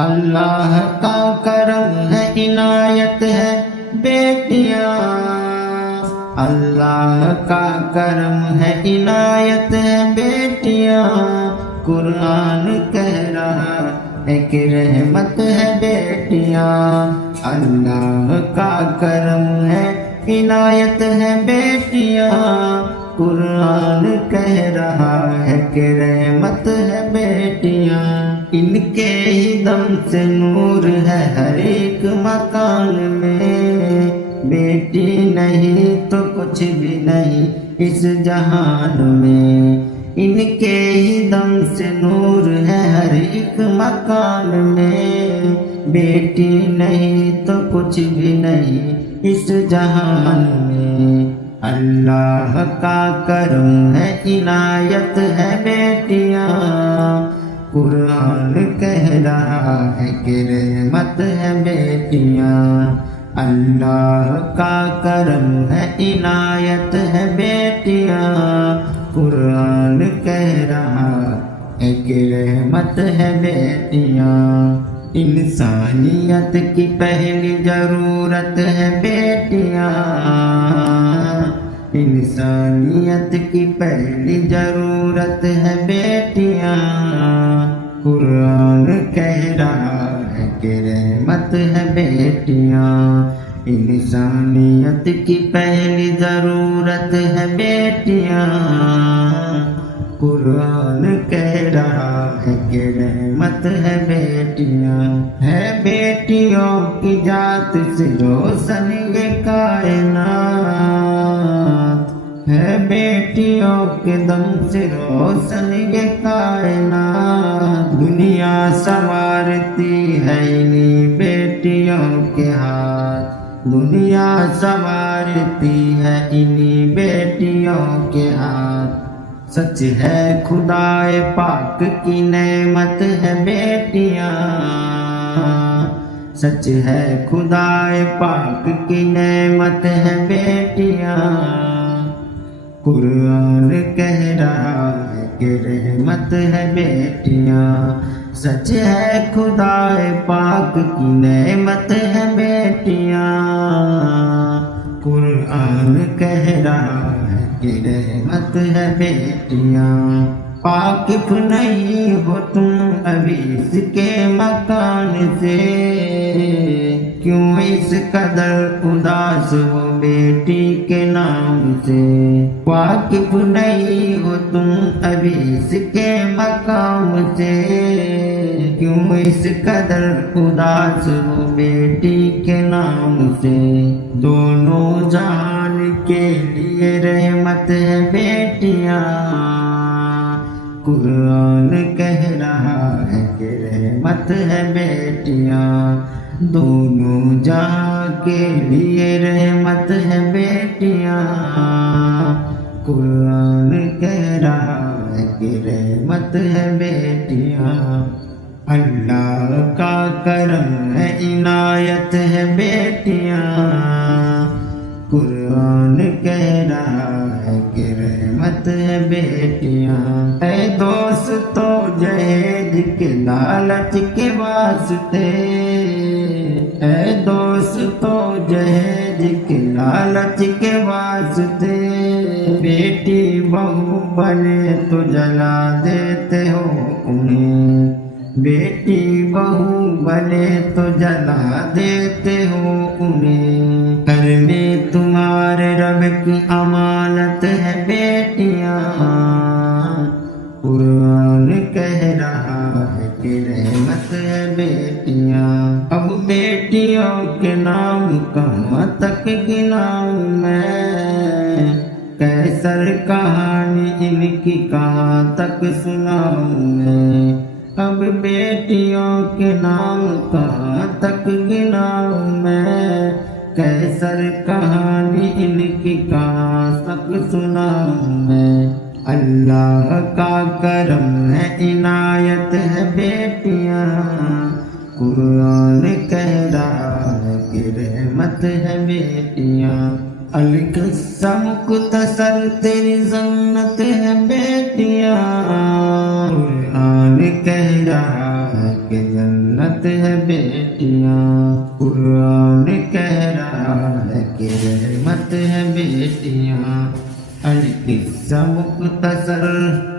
اللہ کا کرم ہے عنایت ہے بیٹیاں، اللہ کا کرم ہے عنایت ہے بیٹیاں، قرآن کہہ رہا ہے کہ رحمت ہے بیٹیاں، اللہ کا کرم ہے عنایت ہے بیٹیاں، قرآن کہہ رہا ہے کہ رحمت ہے بیٹیاں، ان کے ہی دم سے نور ہے ہر ایک مکان میں، بیٹی نہیں تو کچھ بھی نہیں اس جہان میں، ان کے ہی دم سے نور ہے ہر ایک مکان میں، بیٹی نہیں تو کچھ بھی نہیں اس جہان میں، اللہ کا کرم ہے عنایت ہے بیٹیاں، قرآن کہہ رہا ہے کہ رحمت ہے بیٹیاں، اللہ کا کرم ہے عنایت ہے بیٹیاں، قرآن کہہ رہا ہے کہ رحمت ہے بیٹیاں، انسانیت کی پہلی ضرورت ہے بیٹیاں، انسانیت کی پہلی ضرورت ہے بیٹیاں، قرآن کہہ رہا ہے کہ رحمت ہے بیٹیاں، انسانیت کی پہلی ضرورت ہے بیٹیاں، قرآن کہہ رہا ہے کہ رحمت ہے بیٹیاں، ہے بیٹیوں کی ذات سے روشن یہ کائنات، ہے بیٹیوں کے دم سے روشن یہ کائنات، دنیا سنوارتی ہے انہی بیٹیوں کے ہاتھ، دنیا سنوارتی ہے انہی بیٹیوں کے ہاتھ، سچ ہے خدائے پاک کی نعمت ہے بیٹیاں، سچ ہے خدائے پاک کی نعمت ہے بیٹیاں، قرآن کہہ رہا ہے کہ رحمت ہے بیٹیاں، سچ ہے خدائے پاک کی نعمت ہے بیٹیاں، قرآن کہہ رہا ہے کہ رحمت ہے بیٹیاں، واقف نہیں ہو تم ابھی اس کے مکان سے، کیوں اس قدر اداس ہو بیٹی کے نام سے، واقف نہیں ہو تم ابھی اس کے مقام سے، کیوں اس قدر اداس ہو بیٹی کے نام سے، دونوں جہان کے لیے رحمت ہے بیٹیاں، قرآن کہہ رہا ہے کہ رحمت ہے بیٹیاں، دونوں جہاں کے لیے رحمت ہے بیٹیاں، قرآن کہہ رہا ہے کہ رحمت ہے بیٹیاں، اللہ کا کرم ہے عنایت ہے بیٹیاں، قرآن کہہ رہا ہے کہ رحمت ہے بیٹیاں، اے دوستو جہیز کے لالچ کے واسطے، اے دوستو جہیز کے لالچ کے واسطے، بیٹی بہو بنے تو جلا دیتے ہو انہیں، بیٹی بہو بنے تو جلا دیتے ہو انہیں، کرنے تمہارے رب کی امانت ہے بیٹیاں، قرآن کہہ رہا ہے کہ رحمت ہے بیٹیاں، اب بیٹیوں کے نام کہاں تک گناؤں میں، کیسر کہانی ان کی کہاں تک سناؤں میں، اب بیٹیوں کے نام کہاں تک گناؤں میں، کیسر کہانی ان کی کہاں تک سناؤں میں، اللہ کا کرم ہے عنایت ہے بیٹیاں، قرآن کہہ رہا ہے کہ رحمت ہے بیٹیاں، القسم مختصر تیری جنت ہے بیٹیاں، قرآن کہہ رہا ہے کہ جنت رحمت ہے بیٹیاں، قرآن کہہ رہا ہے کہ رحمت ہے بیٹیاں۔ القصہ مختصر